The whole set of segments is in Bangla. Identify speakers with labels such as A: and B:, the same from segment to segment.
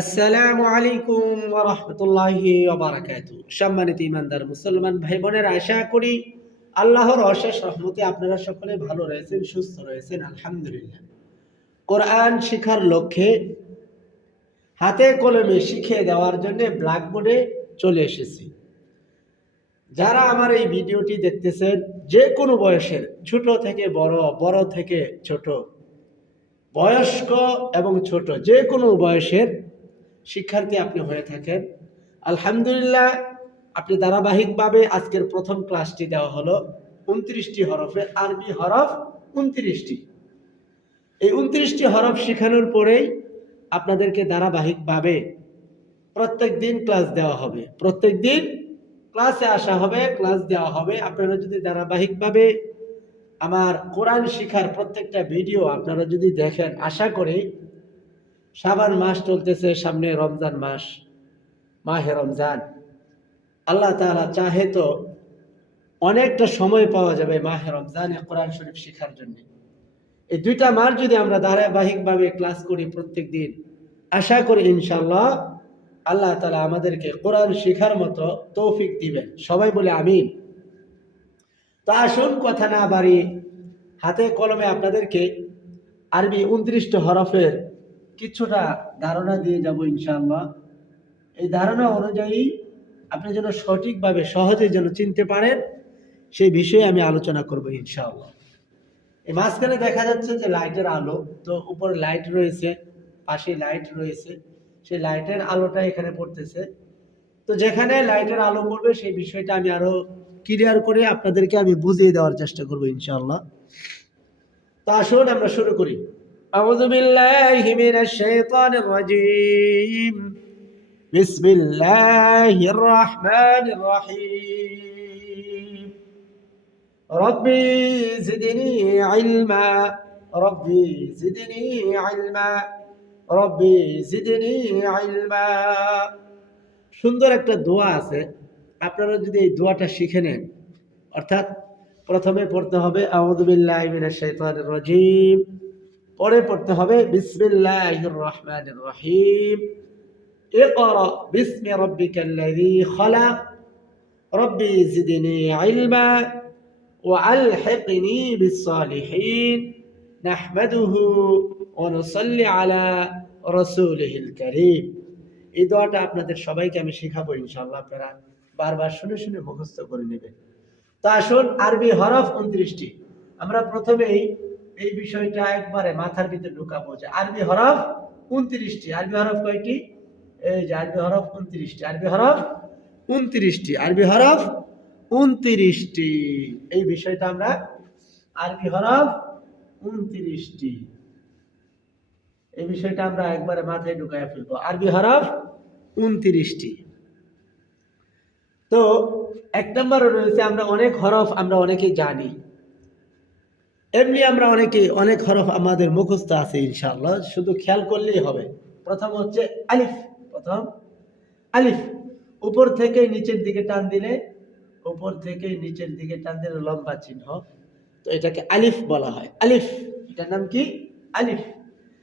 A: আসসালামু আলাইকুম ওয়া রাহমাতুল্লাহি ওয়া সম্মানিত ইমানদার মুসলমান ভাই বোনের আশা করি আল্লাহর অশেষ রহমতে আপনারা সকলে ভালো রয়েছেন, সুস্থ রয়েছেন, আলহামদুলিল্লাহ। কোরআন শিখার লক্ষ্যে হাতে কলমে শিখিয়ে দেওয়ার জন্য ব্ল্যাকবোর্ডে চলে এসেছি। যারা আমার এই ভিডিওটি দেখতেছেন, যে কোনো বয়সের, ছোট থেকে বড় বড় থেকে ছোট, বয়স্ক এবং ছোট, যে কোনো বয়সের শিক্ষার্থী আপনি হয়ে থাকেন। আলহামদুলিল্লাহ, আপনি ধারাবাহিকভাবে আজকের প্রথম ক্লাসটি দেওয়া হলো উনত্রিশটি হরফে, আরবি হরফ উনত্রিশটি। এই উনত্রিশটি হরফ শেখানোর পরেই আপনাদেরকে ধারাবাহিকভাবে প্রত্যেক দিন ক্লাস দেওয়া হবে। প্রত্যেক দিন ক্লাসে আসা হবে, ক্লাস দেওয়া হবে। আপনারা যদি ধারাবাহিকভাবে আমার কোরআন শিখার প্রত্যেকটা ভিডিও আপনারা যদি দেখেন, আশা করি সাবান মাস চলতেছে সামনে রমজান মাস, মাহে রমজান। আল্লাহ তালা চাহে তো অনেকটা সময় পাওয়া যাবে মাহে রমজানে কোরআন শরীফ শেখার জন্য। এই দুইটা মাস যদি আমরা ধারাবাহিকভাবে ক্লাস করি প্রত্যেক দিন আশা করি ইনশাল্লাহ আল্লাহ তালা আমাদেরকে কোরআন শেখার মতো তৌফিক দিবেন। সবাই বলে আমিন। তো আসুন কথা না বাড়ি হাতে কলমে আপনাদেরকে আরবি উনত্রিশটা হরফের কিছুটা ধারণা দিয়ে যাব ইনশাআল্লাহ। এই ধারণা অনুযায়ী আপনি যেন সঠিকভাবে, সহজে যেন চিনতে পারেন, সেই বিষয়ে আমি আলোচনা করব ইনশাআল্লাহ। এই মাঝখানে দেখা যাচ্ছে যে লাইটের আলো, তো উপরে লাইট রয়েছে, পাশে লাইট রয়েছে, সেই লাইটের আলোটা এখানে পড়তেছে। তো যেখানে লাইটের আলো পড়বে, সেই বিষয়টা আমি আরও ক্লিয়ার করে আপনাদেরকে আমি বুঝিয়ে দেওয়ার চেষ্টা করব ইনশাআল্লাহ। তো আসুন আমরা শুরু করি। أعوذ بالله من الشيطان الرجيم بسم الله الرحمن الرحيم ربي زدني علما ربي زدني علما ربي زدني علما সুন্দর একটা দোয়া আছে আপনারা যদি এই দোয়াটা শিখে নেন অর্থাৎ প্রথমে পড়তে হবে আউযুবিল্লাহি মিনাশ শাইতানির রাজিম পরে পড়তে হবে বিসমিল্লাহির রহমানির রহিম اقرأ باسم ربك الذي خلق ربي زدني علما وألحقني بالصالحين نحمده ونصلي على رسوله الكريم এই দোয়াটা আপনাদের সবাইকে আমি শেখাবো ইনশাআল্লাহ আপনারা বারবার শুনে শুনে মুখস্থ করে নেবেন তো আসুন আরবি হরফ উনত্রিশটি আমরা প্রথমেই এই বিষয়টা একবারে মাথার ভিতরে ঢুকাবো যে আরবি হরফ উনত্রিশটি। আরবি হরফ কয়টি? এই যে আরবি হরফ উনত্রিশটি। আরবি হরফ উনত্রিশটি। আরবি হরফ উনত্রিশটি। এই বিষয়টা আমরা আরবি হরফ উনত্রিশটি। এই বিষয়টা আমরা একবারে মাথায় ঢুকায় ফেলব। আরবি হরফ উনত্রিশটি। তো এক নম্বর রয়েছে, আমরা অনেক হরফ আমরা অনেকে জানি। এমনি আমরা অনেকে, অনেক হরফ আমাদের মুখস্থ আছে ইনশাআল্লাহ, শুধু খেয়াল করলেই হবে। প্রথম হচ্ছে আলিফ, প্রথম আলিফ। উপর থেকে নিচের দিকে টান দিলে, উপর থেকে নিচের দিকে টান দিলে লম্বা চিহ্ন। তো এটাকে আলিফ বলা হয়। আলিফ, এটার নাম কি? আলিফ।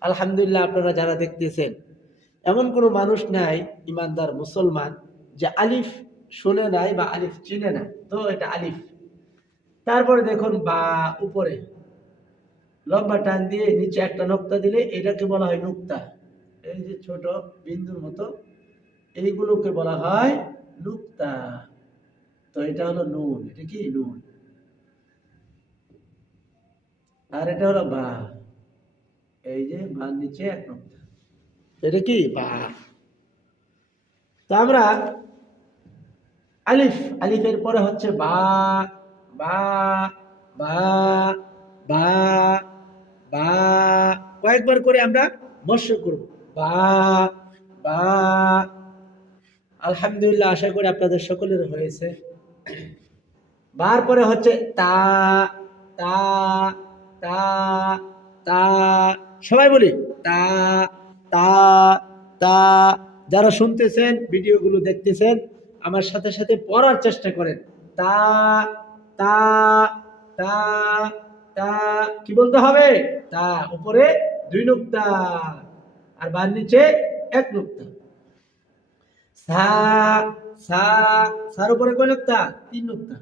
A: আলহামদুলিল্লাহ আপনারা যারা দেখতেছেন, এমন কোনো মানুষ নাই, ইমানদার মুসলমান, যে আলিফ শুনে নাই বা আলিফ চিনে না তো এটা আলিফ। তারপরে দেখুন বা উপরে। লম্বা টান দিয়ে নিচে একটা নোক্তা দিলে এটাকে বলা হয় নুক্তা। এই যে ছোট বিন্দুর মতো এইগুলোকে বলা হয় নুক্তা। তো এটা হলো নুন, এটা কি? নুন। আর এটা হলো বা। এই যে বা নিচে এক নোক্তা। এটা কি? বা। তো আমরা আলিফ, আলিফের পরে হচ্ছে বা বা বা বা। বা কয়েকবার করে আমরা মৎস্য করব। বা বা। আলহামদুলিল্লাহ, আশা করি আপনাদের সকলের হয়েছে। বার পরে হচ্ছে তা তা তা তা। সবাই বলি, তা তা তা। যারা শুনতেছেন, ভিডিওগুলো দেখতেছেন, আমার সাথে সাথে পড়ার চেষ্টা করেন। তা তা তা। তা কি বলতে হবে? তা উপরে দুই নুক্তা আর বার নিচে এক নুক্তা। সা সা, সার উপরে কয় নুক্তা? তিন নুক্তা।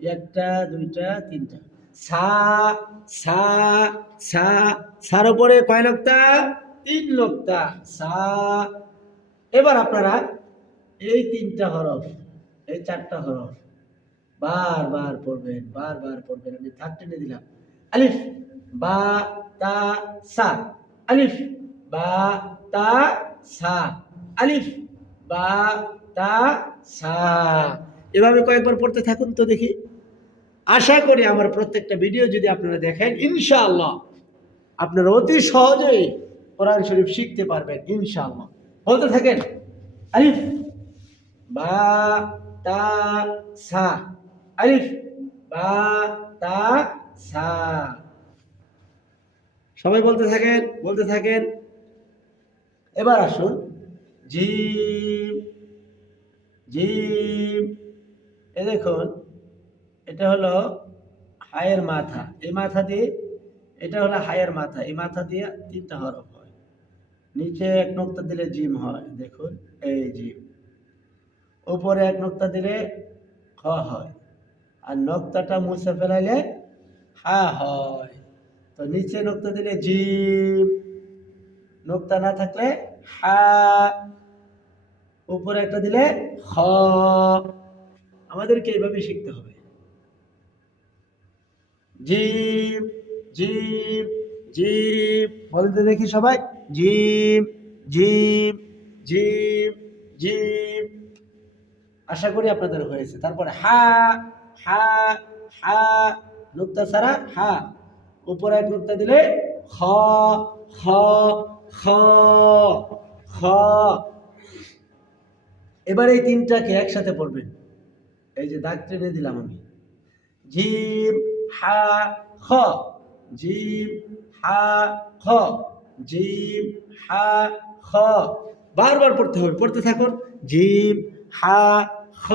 A: একটা, দুইটা, তিনটা। সা সা সা, সার উপরে কয় নুক্তা? তিন নুক্তা। সা, এবার আপনারা এই তিনটা হরফ, এই চারটা হরফ বারবার পড়বেন বারবার পড়বেন। আমি থাক টেনে দিলাম। আলিফ, বা, তা, সা। আলিফ, বা, তা, সা। আলিফ, বা, তা, সা। এভাবে কয়েকবার পড়তে থাকুন তো দেখি। আশা করি আমার প্রত্যেকটা ভিডিও যদি আপনারা দেখেন, ইনশাআল্লাহ আপনারা অতি সহজেই কোরআন শরীফ শিখতে পারবেন, ইনশাআল্লাহ। বলতে থাকেন, আলিফ, বা, তা, সা। আলিফ, বা, তা, সা। সবাই বলতে থাকেন বলতে থাকেন। এবার আসুন। Gym gym. এ দেখুন, এটা হলো হায়ের মাথা। এই মাথা দিয়ে, এটা হলো হায়ের মাথা। এই মাথা দিয়ে তিনটা হরফ হয়। নিচে এক নোক্তা দিলে জিম হয়। দেখুন, এই জিম। উপরে এক নোক্তা দিলে খ হয়। আর নোক্তাটা মুছে ফেলাইলে হা হয়। তো নিচে নোক্তা দিলে জিম। নোক্তা না থাকলে হা। উপরে একটা দিলে হ। আমাদেরকে এইভাবে শিখতে হবে। জিম জিম জিম। বলেন তো দেখি সবাই, জিম জিম জিম জিম। আশা করি আপনাদের হয়েছে। তারপরে হা। হা হা, নুক্তা ছাড়া হা। উপরে এক নুক্তা দিলে খ খ খ খ। এবার এই তিনটাকে একসাথে পড়বেন। এই যে দাগ টেনে দিলাম আমি। জিম, হা, খ। জিম, হা, খ। জিম, হা, খ। বারবার পড়তে হবে। পড়তে থাকুন। জিম, হা, খ।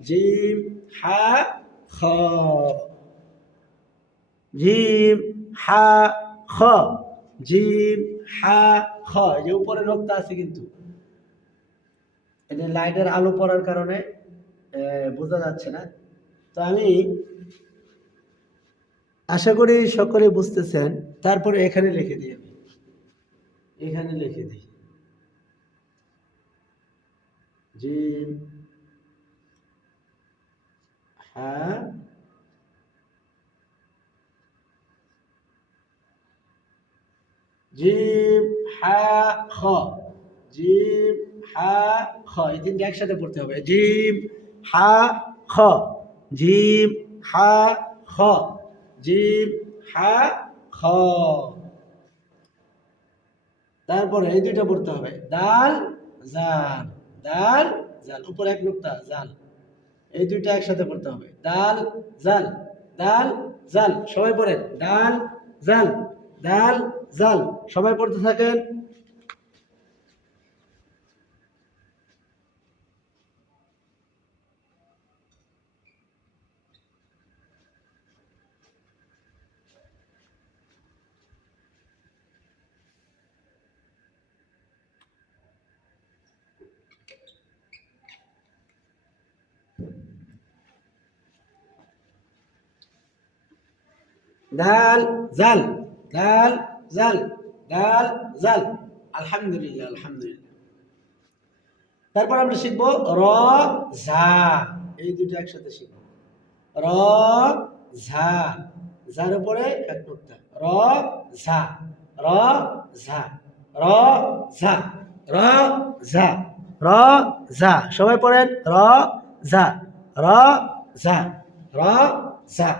A: জিম হা খ। জিম হা খ। জিম হা খ। যে উপরে নোক্তা আছে কিন্তু। এটা লাইটের আলো পড়ার কারণে বোঝা যাচ্ছে না। তো আমি আশা করি সকলে বুঝতেছেন। তারপরে এখানে লিখে দিই আমি। এখানে লিখে দিই। জিম হ্যাঁ? জিম হা, খ। জিম হা, খ। এই তিনটা একসাথে পড়তে হবে। জিম হা, খ। জিম হা, খ। জিম হা, খ। তারপরে এই দুইটা পড়তে হবে। দাল, জাল। দাল, জাল। উপরে এক নুক্তা, জাল। এই দুইটা একসাথে পড়তে হবে। ডাল জাল ডাল জাল, সবাই পড়েন। ডাল জাল ডাল জাল, সবাই পড়তে থাকেন। দাল জাল দাল জাল দাল জাল আলহামদুলিল্লাহ আলহামদুলিল্লাহ তারপর আমরা শিখব র ঝা এই দুটো একসাথে শিখব র ঝা যার উপরে এক নোক্তা র ঝা র ঝা র ঝা র ঝা র ঝা সবাই পড়েন র ঝা র ঝা র ঝা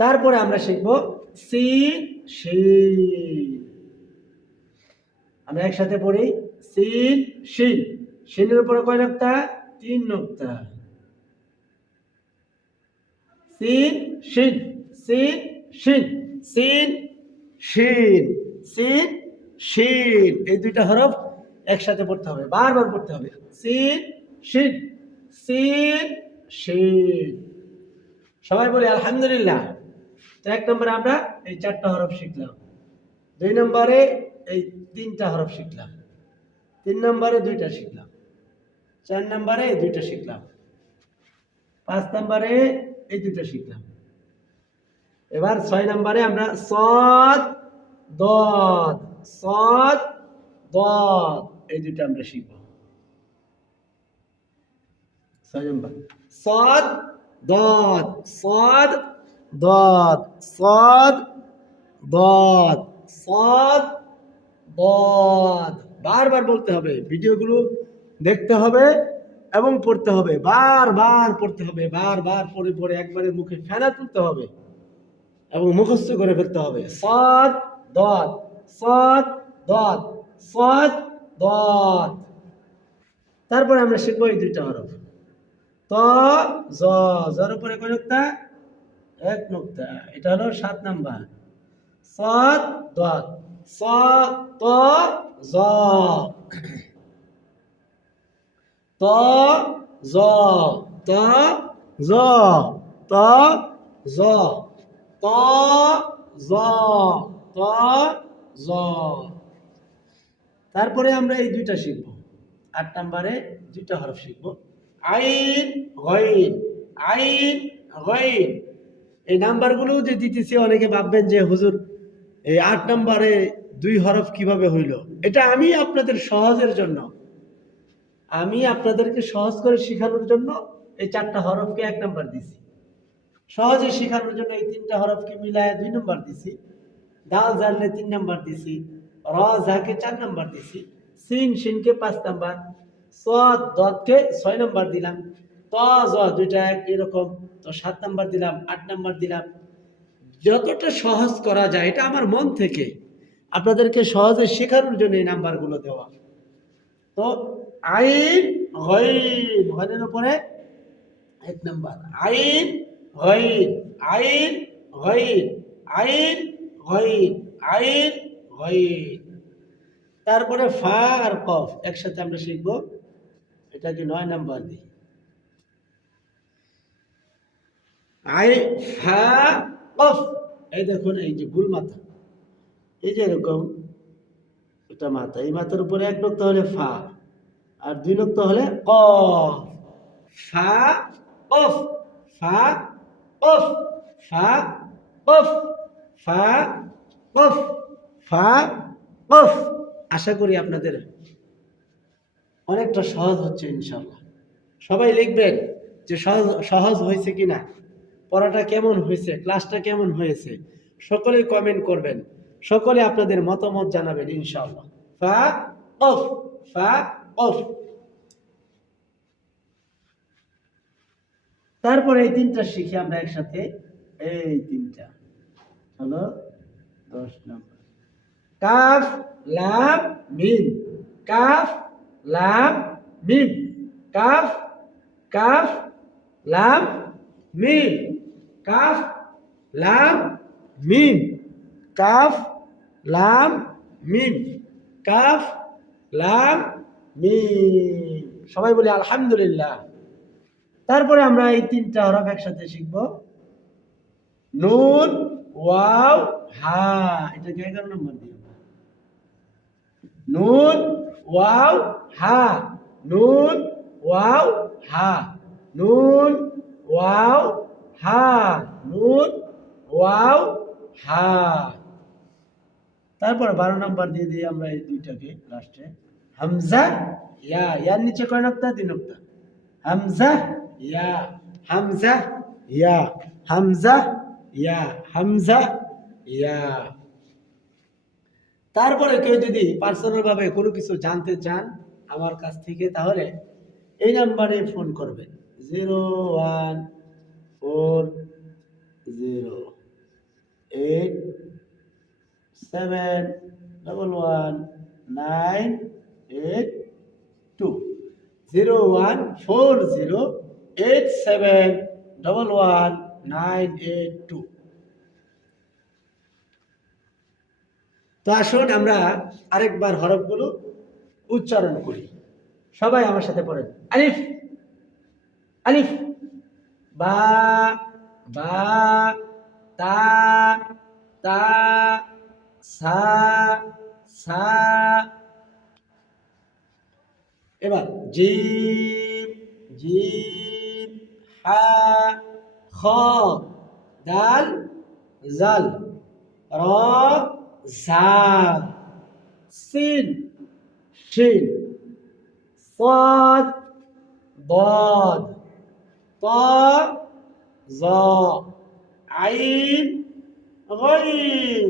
A: তারপরে আমরা শিখব সিন শিন আমরা একসাথে পড়ি সিন শিন শিনের উপরে কয় নোক্তা? তিন নোক্তা। সিন শিন সিন শিন সিন শিন সিন শিন এই দুইটা হরফ একসাথে পড়তে হবে, বারবার পড়তে হবে। সিন শিন সিন শিন সবাই বলি আলহামদুলিল্লাহ। তো এক নম্বরে আমরা এই চারটা হরফ শিখলাম। দুই নম্বরে এই তিনটা হরফ শিখলাম। তিন নম্বরে দুইটা শিখলাম। চার নম্বরে এই দুইটা শিখলাম। পাঁচ নম্বরে এই দুইটা শিখলাম। এবার ছয় নম্বরে আমরা সদ দদ সদ দদ এই দুইটা আমরা শিখব। ছয় নম্বর। সদ দদ সদ দদ সদ দদ সদ দদ বারবার বলতে হবে, ভিডিওগুলো দেখতে হবে এবং পড়তে হবে। বারবার পড়তে হবে, বারবার পড়ে পড়ে একবারে মুখে ফেনা তুলতে হবে এবং মুখস্থ করে ফেলতে হবে। সদ দদ সদ দদ সদ দদ তারপরে আমরা শিখব এই দুইটা হরফ। ত, জ, জর উপরে কয় নোক্তা এক নোক্তা এটা হলো সাত নাম্বার। সদ দদ স ত জ। ত জ ত জ ত জ। ত জ ত জ। তারপরে আমরা এই দুইটা শিখব। আট নাম্বারে দুইটা হরফ শিখব। আইন, গইন আইন, গইন। এই নাম্বারগুলো যে দিতেছি, অনেকে ভাববেন যে, হুজুর, এই আট নাম্বারে দুই হরফ কীভাবে হইল? এটা আমি আপনাদের সহজের জন্য। আমি আপনাদেরকে সহজ করে শেখানোর জন্য এই চারটা হরফকে এক নাম্বার দিছি। সহজে শেখানোর জন্য এই তিনটা হরফকে মিলায় দুই নম্বর দিছি। দাল জানলে তিন নাম্বার দিছি। র, ঝাকে চার নাম্বার দিছি। সিন, সিনকে পাঁচ নাম্বার। সদ দদকে ছয় নম্বর দিলাম। ত, জ দুইটা এক, এরকম। তো সাত নম্বর দিলাম, আট নম্বর দিলাম। যতটা সহজ করা যায়, এটা আমার মন থেকে। আপনাদেরকে সহজে শেখানোর জন্য এই নাম্বারগুলো দেওয়া। তো আইন গইন গইনের উপরে এক নাম্বার। আইন গইন আইন গইন আইন গইন আইন গইন তারপরে ফা আর কফ, একসাথে আমরা শিখব। এটাকে নয় নাম্বার দিই? আই ফা কফ। এই দেখুন, এই যে গুল মাথা। এই যে এরকম এটা মাথা, এই মাথার উপরে এক নোক্তা হলে ফা আর দুই নোক্তা হলে কফ। ফা কফ ফা কফ ফা কফ ফা কফ ফা কফ। আশা করি আপনাদের অনেকটা সহজ হচ্ছে ইনশাল্লাহ সবাই লিখবেন যে সহজ সহজ হয়েছে কিনা। পড়াটা কেমন হয়েছে ক্লাসটা কেমন হয়েছে, সকলেই কমেন্ট করবেন, সকলে আপনাদের মতামত জানাবেন ইনশাআল্লাহ। ফা অফ ফা অফ। তারপরে এই তিনটা শিখি আমরা একসাথে। এই তিনটা, হলো দশ নম্বর। কাফ লাভ মিম। কাফ লাভ মিম। কাফ কাফ লাভ মিম। কাফ, লাম, মিম। কাফ, লাম, মিম। কাফ, লাম, মিম। সবাই বলি আলহামদুলিল্লাহ। তারপরে আমরা এই তিনটা হরফ একসাথে শিখব। নুন, ওয়াও, হা। এটা এটাকে এগারো নম্বর দিই নুন, ওয়াও, হা। নুন, ওয়াও, হা। নুন, ওয়াও হা নুন ওয়াও হা তারপর বারো নম্বর দিয়ে দিই আমরা এই দুইটাকে লাস্টে হামজা, ইয়া। ইয়ার নিচে কয় নক্তা? তিন নক্তা। হামজা, ইয়া। হামজা ইয়া। হামজা ইয়া। হামজা, ইয়া। তারপরে কেউ যদি পার্সোনাল ভাবে কোনো কিছু জানতে চান আমার কাছ থেকে, তাহলে এই নাম্বারে ফোন করবেন। Zero one four zero eight seven double one nine eight two zero one four zero eight seven double one nine eight two তো আসুন আমরা আরেকবার হরফগুলো উচ্চারণ করি। সবাই আমার সাথে পড়েন। আলিফ আলিফ। বা বা তা তা সা সা এবার জিম জিম হা খ দাল জাল র ঝা সিন শিন صاد ضاد طاء ظاء عين غين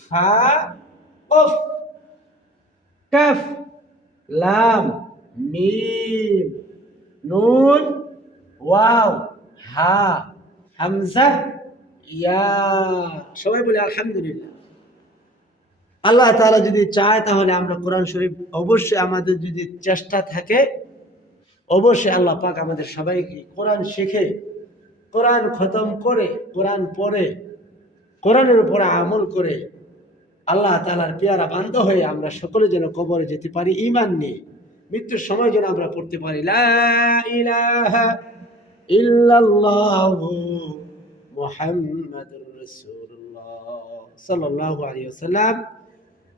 A: فاء قف كف লাম মিম নুন ওয়াও হা হামজা ইয়া সবাই বলে আলহামদুলিল্লাহ আল্লাহ তাআলা যদি চায় তাহলে আমরা কোরআন শরীফ অবশ্যই আমাদের যদি চেষ্টা থাকে অবশ্যই আল্লাহ পাক আমাদের সবাইকে কোরআন শিখে, কোরআন খতম করে, কোরআন পড়ে, কোরআনের উপরে আমল করে আল্লাহ তালার পেয়ারা বান্ধ হয়ে আমরা সকলে যেন কবরে যেতে পারি ইমান নিয়ে। মৃত্যুর সময় যেন আমরা পড়তে পারি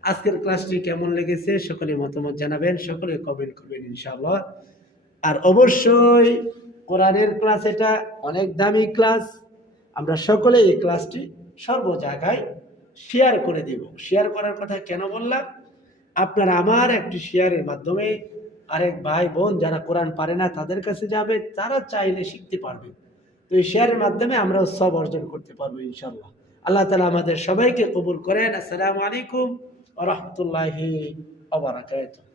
A: আজকের ক্লাসটি কেমন লেগেছে? সকলে মতামত জানাবেন, সকলে কমেন্ট করবেন ইনশাআল্লাহ। আর অবশ্যই কোরআনের ক্লাস এটা অনেক দামি ক্লাস। আমরা সকলে এই ক্লাসটি সর্ব জায়গায় শেয়ার করে দেব। শেয়ার করার কথা কেন বললাম? আপনারা আমার একটি শেয়ারের মাধ্যমে আরেক ভাই, বোন যারা কোরআন পারে না, তাদের কাছে যাবে, তারা চাইলে শিখতে পারবে। তো এই শেয়ারের মাধ্যমে আমরাও সব অর্জন করতে পারব ইনশাল্লাহ আল্লাহ তালা আমাদের সবাইকে কবুল করেন। আসসালামু আলাইকুম রহমতুল্লাহি আবরাকাতুহ